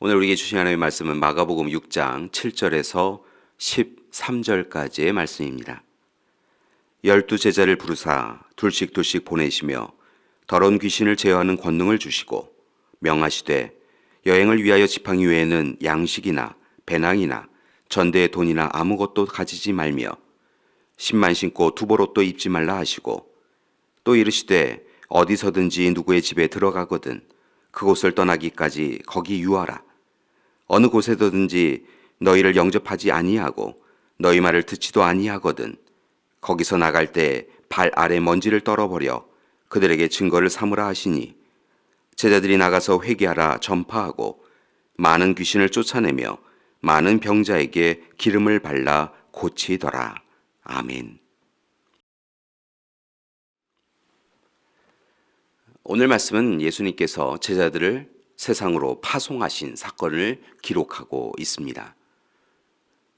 오늘 우리에게 주신 하나님의 말씀은 마가복음 6장 7절에서 13절까지의 말씀입니다. 12제자를 부르사 둘씩 보내시며 더러운 귀신을 제어하는 권능을 주시고 명하시되 여행을 위하여 지팡이 외에는 양식이나 배낭이나 전대의 돈이나 아무것도 가지지 말며 신만 신고 두벌옷도 입지 말라 하시고 또 이르시되 어디서든지 누구의 집에 들어가거든 그곳을 떠나기까지 거기 유하라. 어느 곳에든지 너희를 영접하지 아니하고 너희 말을 듣지도 아니하거든 거기서 나갈 때 발 아래 먼지를 떨어버려 그들에게 증거를 삼으라 하시니 제자들이 나가서 회개하라 전파하고 많은 귀신을 쫓아내며 많은 병자에게 기름을 발라 고치더라. 아멘. 오늘 말씀은 예수님께서 제자들을 세상으로 파송하신 사건을 기록하고 있습니다.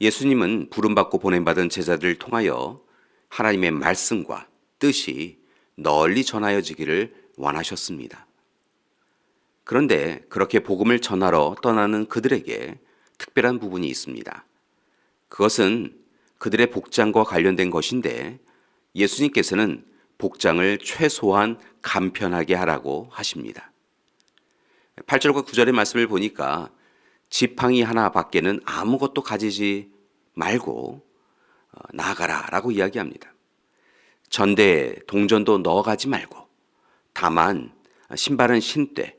예수님은 부름받고 보냄받은 제자들을 통하여 하나님의 말씀과 뜻이 널리 전하여지기를 원하셨습니다. 그런데 그렇게 복음을 전하러 떠나는 그들에게 특별한 부분이 있습니다. 그것은 그들의 복장과 관련된 것인데 예수님께서는 복장을 최소한 간편하게 하라고 하십니다. 8절과 9절의 말씀을 보니까 지팡이 하나 밖에는 아무것도 가지지 말고 나아가라 라고 이야기합니다. 전대에 동전도 넣어가지 말고 다만 신발은 신되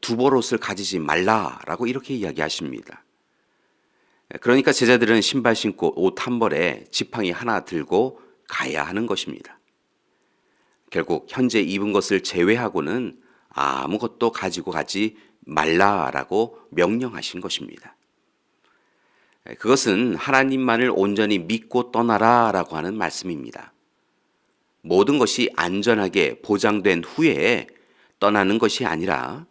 두벌옷을 가지지 말라라고 이렇게 이야기하십니다. 그러니까 제자들은 신발 신고 옷 한 벌에 지팡이 하나 들고 가야 하는 것입니다. 결국 현재 입은 것을 제외하고는 아무것도 가지고 가지 말라라고 명령하신 것입니다. 그것은 하나님만을 온전히 믿고 떠나라라고 하는 말씀입니다. 모든 것이 안전하게 보장된 후에 떠나는 것이 아니라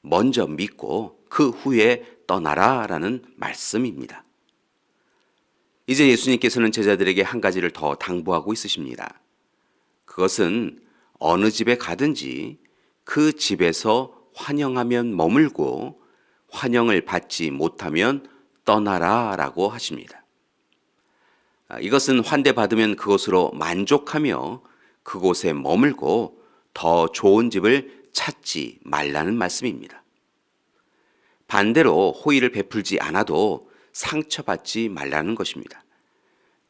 먼저 믿고 그 후에 떠나라라는 말씀입니다. 이제 예수님께서는 제자들에게 한 가지를 더 당부하고 있으십니다. 그것은 어느 집에 가든지 그 집에서 환영하면 머물고 환영을 받지 못하면 떠나라라고 하십니다. 이것은 환대받으면 그곳으로 만족하며 그곳에 머물고 더 좋은 집을 찾지 말라는 말씀입니다. 반대로 호의를 베풀지 않아도 상처받지 말라는 것입니다.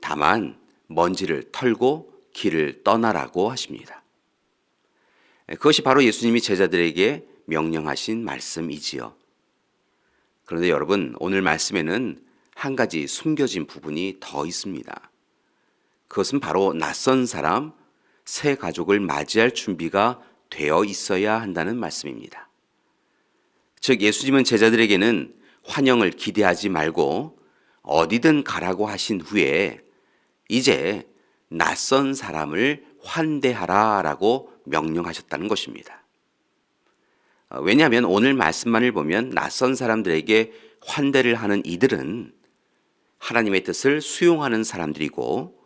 다만 먼지를 털고 길을 떠나라고 하십니다. 그것이 바로 예수님이 제자들에게 명령하신 말씀이지요. 그런데 여러분, 오늘 말씀에는 한 가지 숨겨진 부분이 더 있습니다. 그것은 바로 낯선 사람, 새 가족을 맞이할 준비가 되어 있어야 한다는 말씀입니다. 즉 예수님은 제자들에게는 환영을 기대하지 말고 어디든 가라고 하신 후에 이제 낯선 사람을 환대하라라고 명령하셨다는 것입니다. 왜냐하면 오늘 말씀만을 보면 낯선 사람들에게 환대를 하는 이들은 하나님의 뜻을 수용하는 사람들이고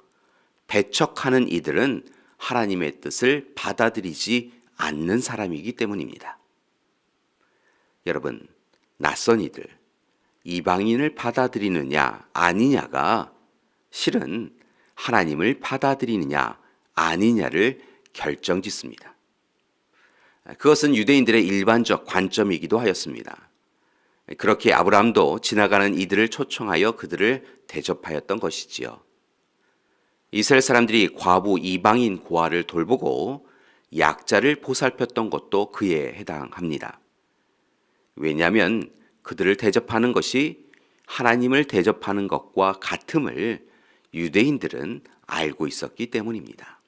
배척하는 이들은 하나님의 뜻을 받아들이지 않는 사람이기 때문입니다. 여러분, 낯선 이들, 이방인을 받아들이느냐 아니냐가 실은 하나님을 받아들이느냐 아니냐를 결정짓습니다. 그것은 유대인들의 일반적 관점이기도 하였습니다. 그렇게 아브라함도 지나가는 이들을 초청하여 그들을 대접하였던 것이지요. 이스라엘 사람들이 과부 이방인 고아를 돌보고 약자를 보살폈던 것도 그에 해당합니다. 왜냐하면 그들을 대접하는 것이 하나님을 대접하는 것과 같음을 유대인들은 알고 있었기 때문입니다.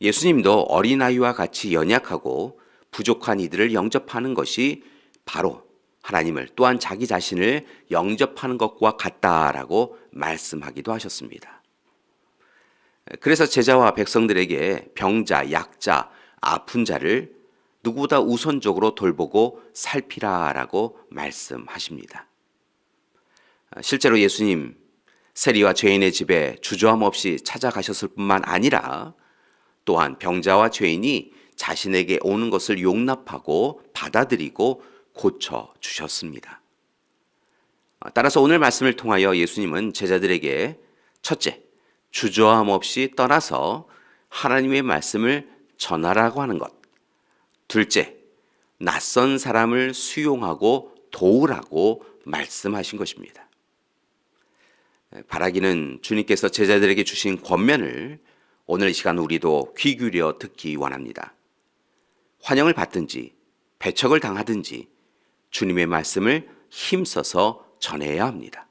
예수님도 어린아이와 같이 연약하고 부족한 이들을 영접하는 것이 바로 하나님을 또한 자기 자신을 영접하는 것과 같다라고 말씀하기도 하셨습니다. 그래서 제자와 백성들에게 병자, 약자, 아픈 자를 누구보다 우선적으로 돌보고 살피라라고 말씀하십니다. 실제로 예수님 세리와 죄인의 집에 주저함 없이 찾아가셨을 뿐만 아니라 또한 병자와 죄인이 자신에게 오는 것을 용납하고 받아들이고 고쳐 주셨습니다. 따라서 오늘 말씀을 통하여 예수님은 제자들에게 첫째, 주저함 없이 떠나서 하나님의 말씀을 전하라고 하는 것. 둘째, 낯선 사람을 수용하고 도우라고 말씀하신 것입니다. 바라기는 주님께서 제자들에게 주신 권면을 오늘 이 시간 우리도 귀 기울여 듣기 원합니다. 환영을 받든지 배척을 당하든지 주님의 말씀을 힘써서 전해야 합니다.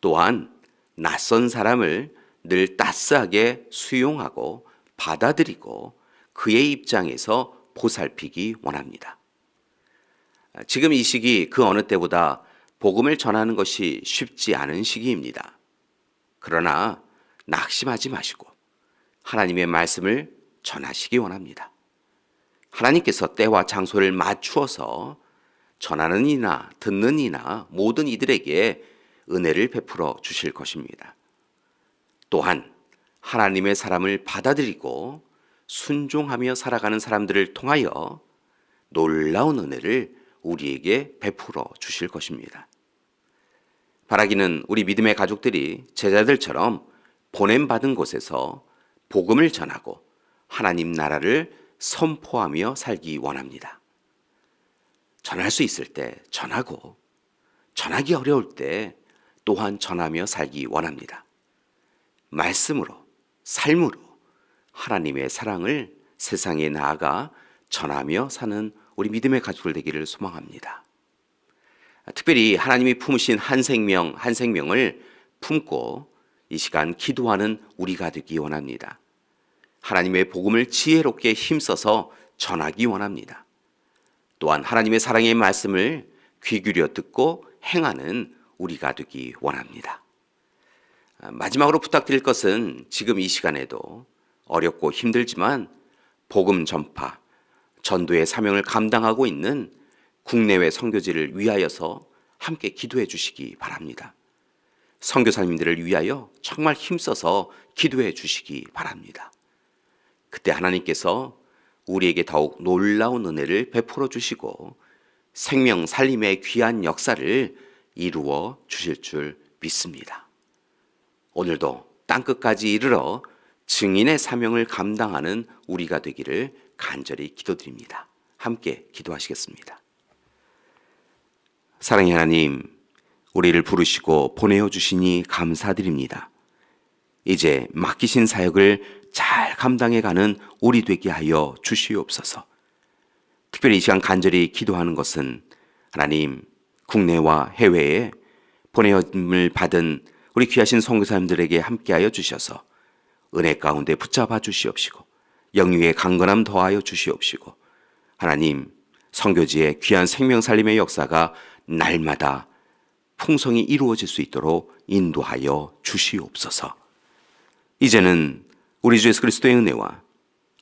또한 낯선 사람을 늘 따스하게 수용하고 받아들이고 그의 입장에서 보살피기 원합니다. 지금 이 시기 그 어느 때보다 복음을 전하는 것이 쉽지 않은 시기입니다. 그러나 낙심하지 마시고 하나님의 말씀을 전하시기 원합니다. 하나님께서 때와 장소를 맞추어서 전하는 이나 듣는 이나 모든 이들에게 은혜를 베풀어 주실 것입니다. 또한 하나님의 사람을 받아들이고 순종하며 살아가는 사람들을 통하여 놀라운 은혜를 우리에게 베풀어 주실 것입니다. 바라기는 우리 믿음의 가족들이 제자들처럼 보냄받은 곳에서 복음을 전하고 하나님 나라를 선포하며 살기 원합니다. 전할 수 있을 때 전하고 전하기 어려울 때 또한 전하며 살기 원합니다. 말씀으로, 삶으로 하나님의 사랑을 세상에 나아가 전하며 사는 우리 믿음의 가족들 되기를 소망합니다. 특별히 하나님이 품으신 한 생명을 품고 이 시간 기도하는 우리가 되기 원합니다. 하나님의 복음을 지혜롭게 힘써서 전하기 원합니다. 또한 하나님의 사랑의 말씀을 귀 기울여 듣고 행하는 우리가 되기 원합니다. 마지막으로 부탁드릴 것은 지금 이 시간에도 어렵고 힘들지만 복음 전파, 전도의 사명을 감당하고 있는 국내외 선교지를 위하여서 함께 기도해 주시기 바랍니다. 선교사님들을 위하여 정말 힘써서 기도해 주시기 바랍니다. 그때 하나님께서 우리에게 더욱 놀라운 은혜를 베풀어 주시고 생명 살림의 귀한 역사를 이루어 주실 줄 믿습니다. 오늘도 땅끝까지 이르러 증인의 사명을 감당하는 우리가 되기를 간절히 기도드립니다. 함께 기도하시겠습니다. 사랑의 하나님, 우리를 부르시고 보내어 주시니 감사드립니다. 이제 맡기신 사역을 잘 감당해가는 우리 되게 하여 주시옵소서. 특별히 이 시간 간절히 기도하는 것은 하나님, 국내와 해외에 보내임을 받은 우리 귀하신 선교사님들에게 함께하여 주셔서 은혜 가운데 붙잡아 주시옵시고 영육의 강건함 더하여 주시옵시고 하나님, 선교지의 귀한 생명 살림의 역사가 날마다 풍성히 이루어질 수 있도록 인도하여 주시옵소서. 이제는 우리 주 예수 그리스도의 은혜와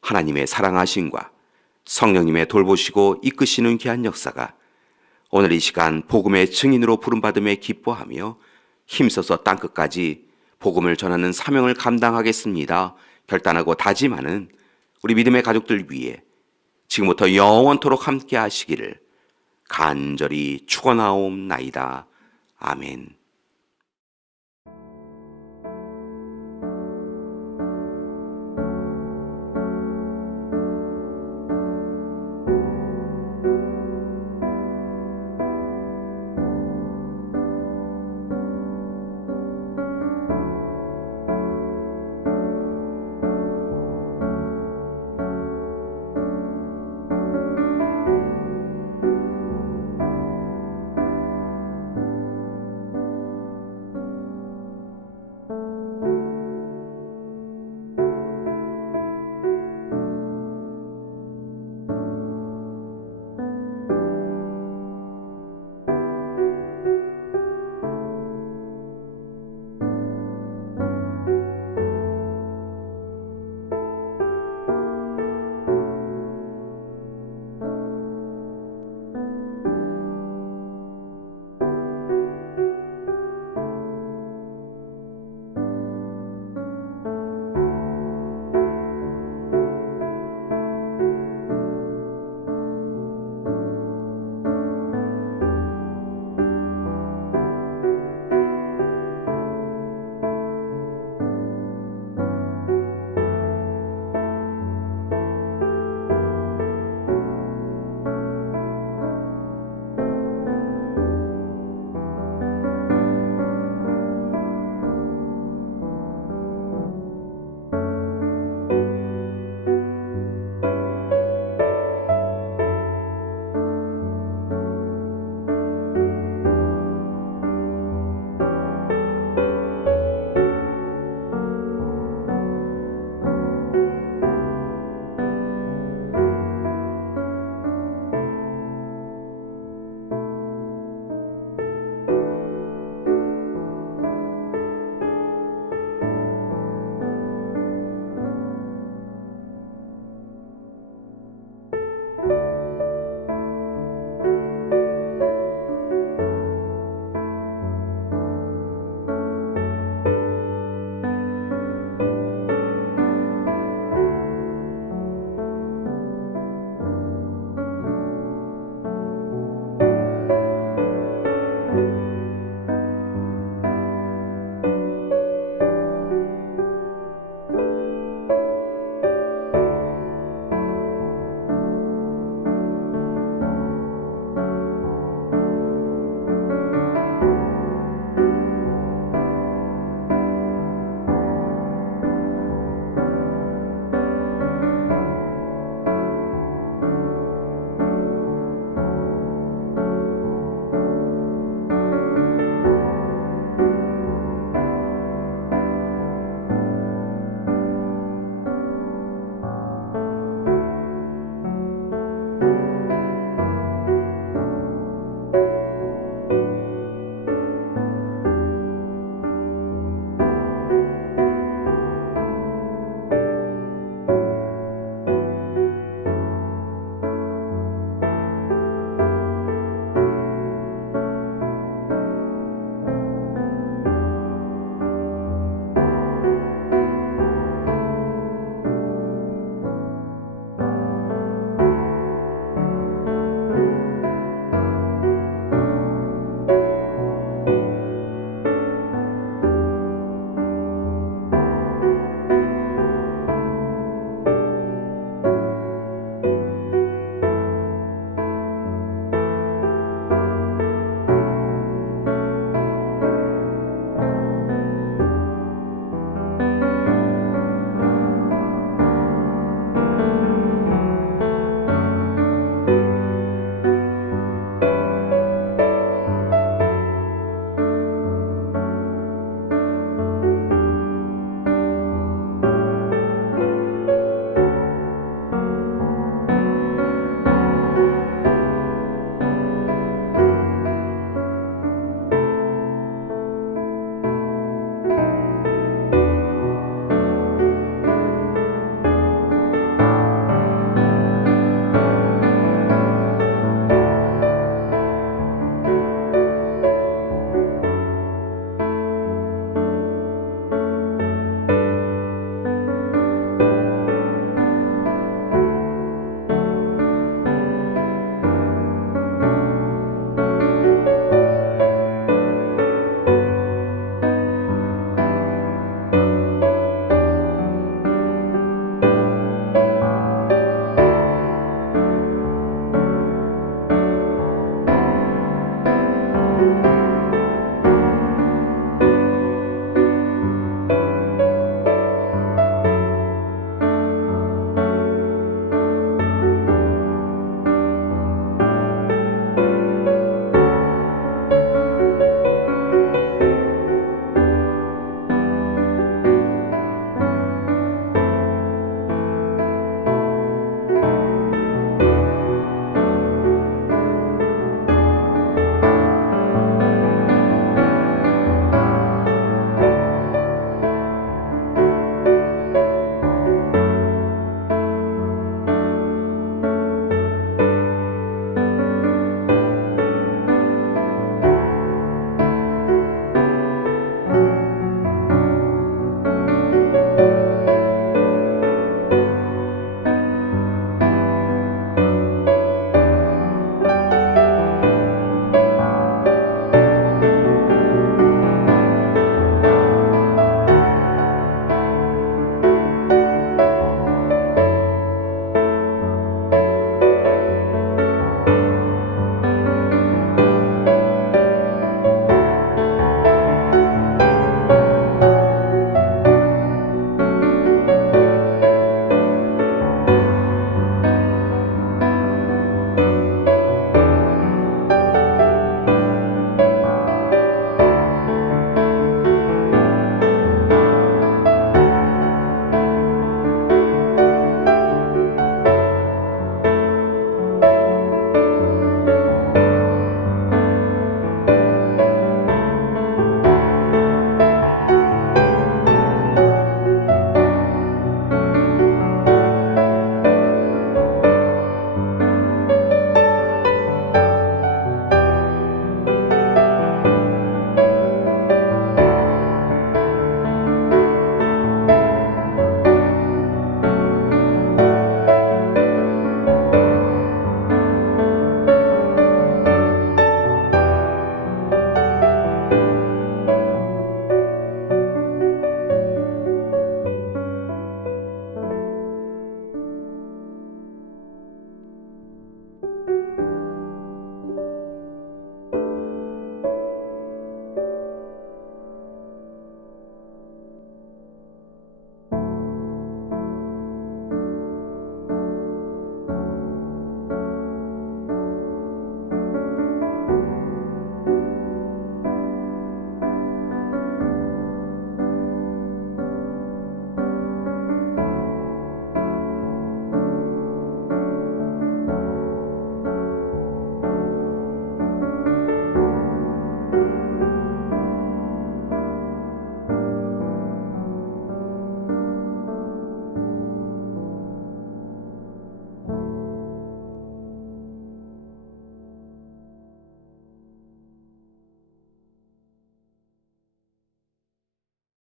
하나님의 사랑하심과 성령님의 돌보시고 이끄시는 귀한 역사가 오늘 이 시간 복음의 증인으로 부름받음에 기뻐하며 힘써서 땅끝까지 복음을 전하는 사명을 감당하겠습니다 결단하고 다짐하는 우리 믿음의 가족들 위해 지금부터 영원토록 함께 하시기를 간절히 축원하옵나이다. 아멘.